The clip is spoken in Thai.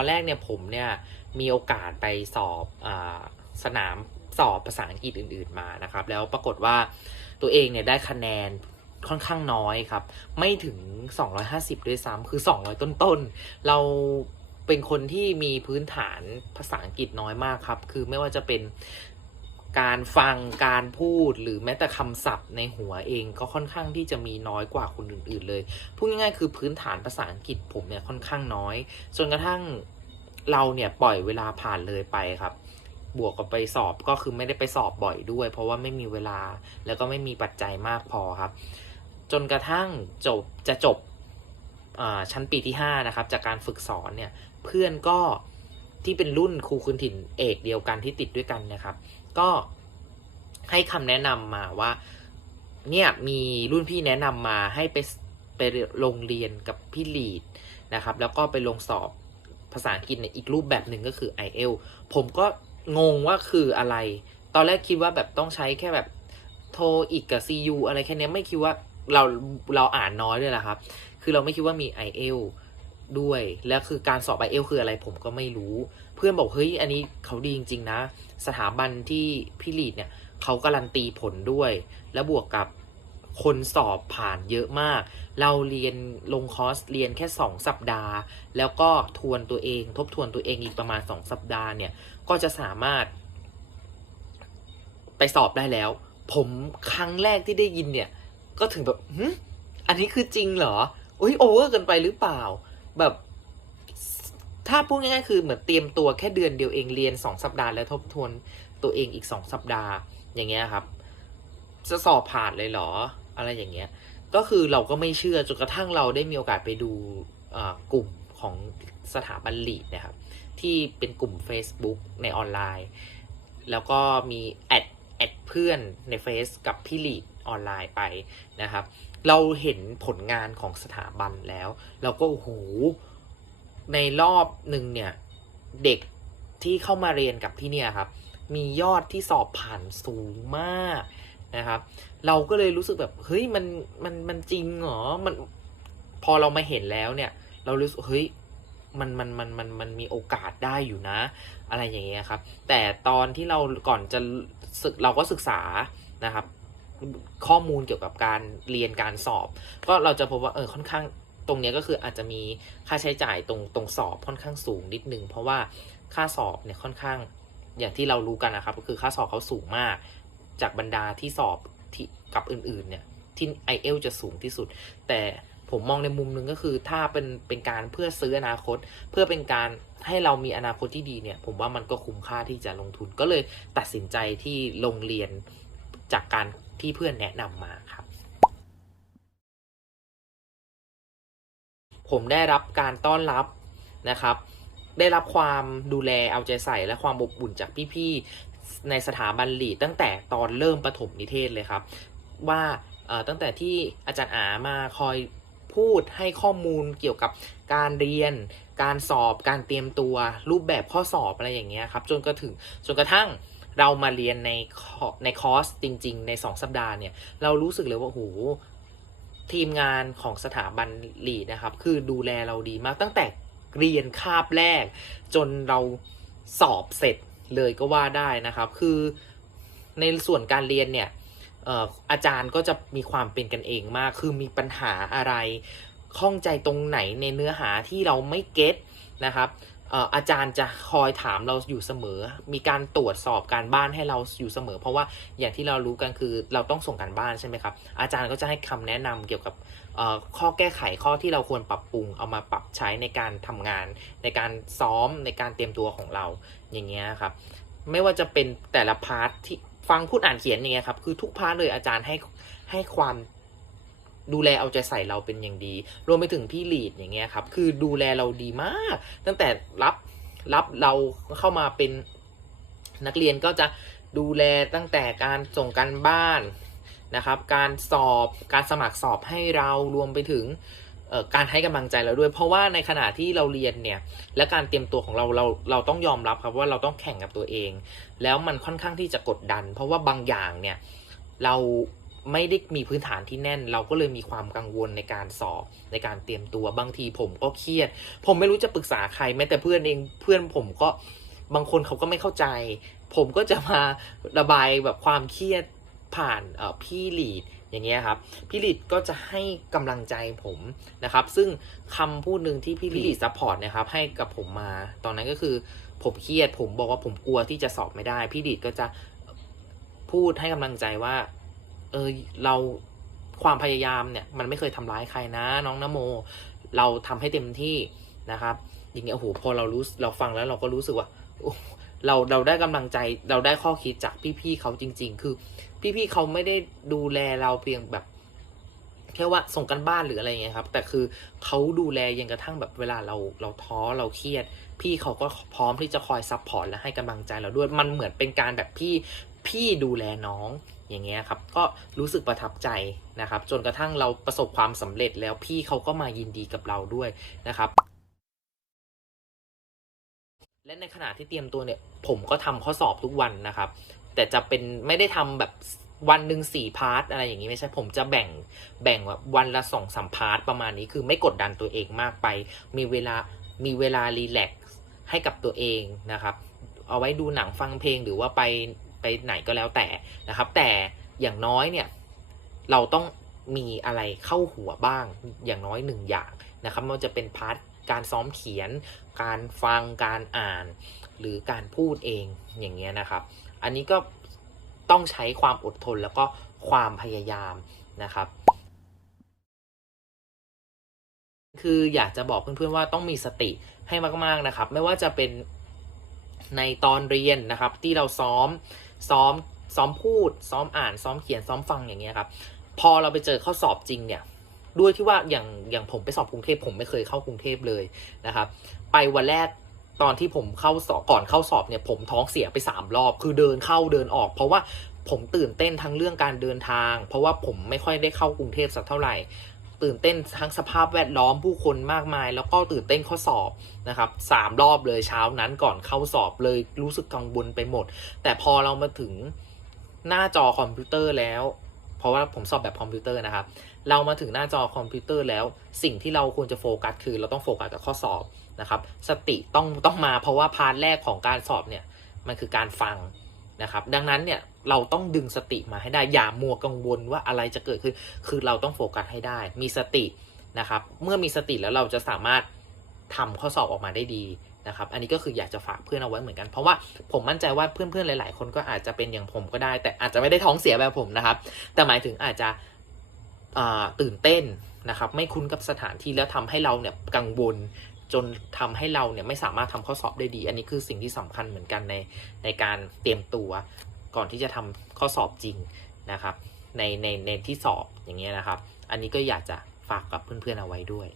ตอนแรกเนี่ยผมเนี่ยมีโอกาสไปสอบอสนามสอบภาษาอังกฤษอื่น ๆมานะครับ แล้วปรากฏว่าตัวเองเนี่ยได้คะแนนค่อนข้างน้อยครับ ไม่ถึง 250 ด้วยซ้ำคือ 200 ต้นๆ เราเป็นคนที่มีพื้นฐานภาษาอังกฤษน้อยมากครับ คือไม่ว่าจะเป็น การฟังการพูดหรือแม้แต่คำศัพท์ในหัวเองก็ค่อนข้างที่จะมีน้อยกว่าคนอื่น ๆ เลยพูดง่ายๆคือพื้นฐานภาษาอังกฤษผมเนี่ยค่อนข้างน้อย จนกระทั่งเราเนี่ยปล่อยเวลาผ่านเลยไปครับ บวกกับไปสอบก็คือไม่ได้ไปสอบบ่อยด้วย เพราะว่าไม่มีเวลาแล้วก็ไม่มีปัจจัยมากพอครับ จนกระทั่งจบจะจบชั้นปีที่5นะครับจากการฝึกสอนเนี่ยเพื่อนก็ ที่เป็นรุ่นครูคืนถิ่นเอกเดียวกันที่ติดด้วยกันนะครับ ก็ให้คำแนะนำมาว่า เนี่ยมีรุ่นพี่แนะนำมาให้ไปไปลงเรียนกับพี่ลีดนะครับ แล้วก็ไปลงสอบภาษาอังกฤษในอีกรูปแบบหนึ่งก็คือ i อ l ผมก็งงว่าคืออะไร ตอนแรกคิดว่าแบบต้องใช้แค่แบบโทอีกกับ CU อะไรแค่นี้ไม่คิดว่าเราเราอ่านน้อยเลยแหละครับ คือเราไม่คิดว่ามี i อ l ด้วย แล้วคือการสอบ i อ l คืออะไรผมก็ไม่รู้ เพื่อนบอกเฮ้ยอันนี้เขาดีจริง ๆ นะ สถาบันที่พี่ลีดเนี่ยเขาการันตีผลด้วย แล้วบวกกับคนสอบผ่านเยอะมาก เราเรียนลงคอร์สเรียนแค่ 2 สัปดาห์ แล้วก็ทวนตัวเอง ทบทวนตัวเองอีกประมาณ 2 สัปดาห์เนี่ย ก็จะสามารถ ไปสอบได้แล้ว ผมครั้งแรกที่ได้ยินเนี่ย ก็ถึงแบบอันนี้คือจริงเหรออุ้ยโอเวอร์เกินไปหรือเปล่า แบบถ้าพูดง่ายๆคือเหมือนเตรียมตัวแค่เดือนเดียวเองเรียน 2 สัปดาห์แล้วทบทวนตัวเองอีก 2 สัปดาห์อย่างเงี้ยครับ จะสอบผ่านเลยเหรอ อะไรอย่างเงี้ย ก็คือเราก็ไม่เชื่อจนกระทั่งเราได้มีโอกาสไปดูกลุ่มของสถาบันลีดนะครับ ที่เป็นกลุ่ม Facebook ในออนไลน์ แล้วก็มีแอดแอดเพื่อนในเฟซกับพี่ลีด ออนไลน์ไปนะครับ เราเห็นผลงานของสถาบันแล้ว เราก็โอ้โหในรอบหนึ่งเนี่ย เด็กที่เข้ามาเรียนกับที่เนี่ยครับ มียอดที่สอบผ่านสูงมากนะครับ เราก็เลยรู้สึกแบบเฮ้ยมันมันมันจริงเหรอมันพอเรามาเห็นแล้วเนี่ย เรารู้สึกเฮ้ยมันมันมันมันมันมีโอกาสได้อยู่นะ อะไรอย่างเงี้ยครับ แต่ตอนที่เราก่อนจะศึกเราก็ศึกษานะครับ ข้อมูลเกี่ยวกับการเรียนการสอบ ก็เราจะพบว่าเออค่อนข้างตรงนี้ก็คืออาจจะมีค่าใช้จ่ายตรงตรงสอบค่อนข้างสูงนิดนึง เพราะว่าค่าสอบเนี่ยค่อนข้างอย่างที่เรารู้กันนะครับ ก็คือค่าสอบเขาสูงมาก จากบรรดาที่สอบที่กับอื่นๆเนี่ยที่ i อเอลจะสูงที่สุด แต่ผมมองในมุมหนึ่งก็คือถ้าเป็นเป็นการเพื่อซื้ออนาคต เพื่อเป็นการให้เรามีอนาคตที่ดีเนี่ย ผมว่ามันก็คุ้มค่าที่จะลงทุนก็เลยตัดสินใจที่ลงเรียนจากการ ที่เพื่อนแนะนำมาครับ ผมได้รับการต้อนรับนะครับ ได้รับความดูแลเอาใจใส่และความอบอุ่นจากพี่ๆในสถาบันหลีดตั้งแต่ตอนเริ่มประถมนิเทศเลยครับ ว่าเอ่อตั้งแต่ที่อาจารย์อามาคอยพูดให้ข้อมูลเกี่ยวกับการเรียน การสอบ การเตรียมตัว รูปแบบข้อสอบอะไรอย่างเงี้ยครับ จนกระถึงจนกระทั่ง เรามาเรียนในคอในคอร์สจริง ๆ ใน 2 สัปดาห์เนี่ย เรารู้สึกเลยว่าโหทีมงานของสถาบันลีดนะครับ คือดูแลเราดีมากตั้งแต่เรียนคาบแรก จนเราสอบเสร็จเลยก็ว่าได้นะครับ คือในส่วนการเรียนเนี่ยอาจารย์ก็จะมีความเป็นกันเองมาก คือมีปัญหาอะไร ข้องใจตรงไหนในเนื้อหาที่เราไม่เก็ตนะครับ อาจารย์จะคอยถามเราอยู่เสมอ มีการตรวจสอบการบ้านให้เราอยู่เสมอ เพราะว่าอย่างที่เรารู้กันคือเราต้องส่งการบ้านใช่ไหมครับ อาจารย์ก็จะให้คำแนะนำเกี่ยวกับข้อแก้ไขข้อที่เราควรปรับปรุง เอามาปรับใช้ในการทำงาน ในการซ้อมในการเตรียมตัวของเราอย่างเงี้ยครับ ไม่ว่าจะเป็นแต่ละพาร์ทที่ฟังพูดอ่านเขียนอย่างเงี้ยครับ คือทุกพาร์ทเลยอาจารย์ให้ให้ความ ดูแลเอาใจใส่เราเป็นอย่างดี รวมไปถึงพี่ลีดอย่างเงี้ยครับ คือดูแลเราดีมาก ตั้งแต่รับรับเราเข้ามาเป็นนักเรียนก็จะดูแลตั้งแต่การส่งการบ้านนะครับ การสอบการสมัครสอบให้เรารวมไปถึงการให้กำลังใจเราด้วย เพราะว่าในขณะที่เราเรียนเนี่ยและการเตรียมตัวของเราเราเราต้องยอมรับครับว่าเราต้องแข่งกับตัวเอง แล้วมันค่อนข้างที่จะกดดัน เพราะว่าบางอย่างเนี่ยเรา ไม่ได้มีพื้นฐานที่แน่น เราก็เลยมีความกังวลในการสอบในการเตรียมตัวบางทีผมก็เครียด ผมไม่รู้จะปรึกษาใครแม้แต่เพื่อนเองเพื่อนผมก็บางคนเขาก็ไม่เข้าใจ ผมก็จะมาระบายแบบความเครียดผ่านเอ่อพี่ลีดอย่างเงี้ยครับพี่ลีดก็จะให้กำลังใจผมนะครับ ซึ่งคำพูดหนึ่งที่พี่ลีดซัพพอร์ตนะครับให้กับผมมาตอนนั้นก็คือผมเครียด ผมบอกว่าผมกลัวที่จะสอบไม่ได้ พี่ลีดก็จะพูดให้กำลังใจว่า เออเราความพยายามเนี่ยมันไม่เคยทำร้ายใครนะ น้องนโม เราทำให้เต็มที่นะครับ อย่างเงี้ยโอ้โหพอเรารู้เราฟังแล้วเราก็รู้สึกว่าเราเราได้กำลังใจเราได้ข้อคิดจากพี่ๆเขาจริง ๆ คือ พี่ๆเขาไม่ได้ดูแลเราเพียงแบบแค่ว่าส่งกันบ้านหรืออะไรเงี้ยครับ แต่คือเขาดูแลยังกระทั่งแบบเวลาเราเราท้อเราเครียด พี่เขาก็พร้อมที่จะคอยซัพพอร์ตและให้กำลังใจเราด้วยมันเหมือนเป็นการแบบพี่ พี่ดูแลน้องอย่างเงี้ยครับ ก็รู้สึกประทับใจนะครับ จนกระทั่งเราประสบความสำเร็จแล้วพี่เขาก็มายินดีกับเราด้วยนะครับและในขณะที่เตรียมตัวเนี่ยผมก็ทำข้อสอบทุกวันนะครับ แต่จะเป็นไม่ได้ทำแบบวันหนึ่งสี่พาร์ทอะไรอย่างนี้ไม่ใช่ผมจะแบ่งแบ่งแบบวันละสองสามพาร์ทประมาณนี้คือไม่กดดันตัวเองมากไป มีเวลามีเวลารีแลกซ์ให้กับตัวเองนะครับ เอาไว้ดูหนังฟังเพลงหรือว่าไป ไปไหนก็แล้วแต่นะครับ แต่อย่างน้อยเนี่ยเราต้องมีอะไรเข้าหัวบ้างอย่างน้อยหนึ่งอย่างนะครับไม่ว่าจะเป็นพาร์ทการซ้อมเขียน การฟังการอ่าน หรือการพูดเองอย่างเงี้ยนะครับ อันนี้ก็ต้องใช้ความอดทนแล้วก็ความพยายามนะครับ คืออยากจะบอกเพื่อนๆว่าต้องมีสติให้มากๆนะครับ ไม่ว่าจะเป็นในตอนเรียนนะครับที่เราซ้อม ซ้อมซ้อมพูด ซ้อมอ่าน ซ้อมเขียนซ้อมฟังอย่างเงี้ยครับ พอเราไปเจอข้อสอบจริงเนี่ย ด้วยที่ว่าอย่างอย่างผมไปสอบกรุงเทพผมไม่เคยเข้ากรุงเทพเลยนะครับ ไปวันแรกตอนที่ผมเข้าสอบก่อนเข้าสอบเนี่ยผมท้องเสียไปสามรอบ คือเดินเข้าเดินออก เพราะว่าผมตื่นเต้นทั้งเรื่องการเดินทาง เพราะว่าผมไม่ค่อยได้เข้ากรุงเทพสักเท่าไหร่ ตื่นเต้นทั้งสภาพแวดล้อมผู้คนมากมาย แล้วก็ตื่นเต้นข้อสอบนะครับสามรอบเลยเช้านั้นก่อนเข้าสอบเลยรู้สึกกังวลไปหมด แต่พอเรามาถึงหน้าจอคอมพิวเตอร์แล้ว เพราะว่าผมสอบแบบคอมพิวเตอร์นะครับ เรามาถึงหน้าจอคอมพิวเตอร์แล้ว สิ่งที่เราควรจะโฟกัสคือเราต้องโฟกัสกับข้อสอบนะครับ สติต้องต้องมาเพราะว่าพาร์ทแรกของการสอบเนี่ยมันคือการฟัง นะครับดังนั้นเนี่ยเราต้องดึงสติมาให้ได้อย่ามัวกังวลว่าอะไรจะเกิดขึ้น คือเราต้องโฟกัสให้ได้ มีสตินะครับ เมื่อมีสติแล้วเราจะสามารถทำข้อสอบออกมาได้ดีนะครับ อันนี้ก็คืออยากจะฝากเพื่อนเอาไว้เหมือนกัน เพราะว่าผมมั่นใจว่าเพื่อนๆหลาย ๆ คนก็อาจจะเป็นอย่างผมก็ได้ แต่อาจจะไม่ได้ท้องเสียแบบผมนะครับ แต่หมายถึงอาจจะตื่นเต้นนะครับ ไม่คุ้นกับสถานที่แล้วทำให้เราเนี่ยกังวล จนทำให้เราเนี่ยไม่สามารถทำข้อสอบได้ดี อันนี้คือสิ่งที่สำคัญเหมือนกันในในการเตรียมตัวก่อนที่จะทำข้อสอบจริงนะครับ ในในในที่สอบอย่างเงี้ยนะครับ อันนี้ก็อยากจะฝากกับเพื่อนๆเอาไว้ด้วย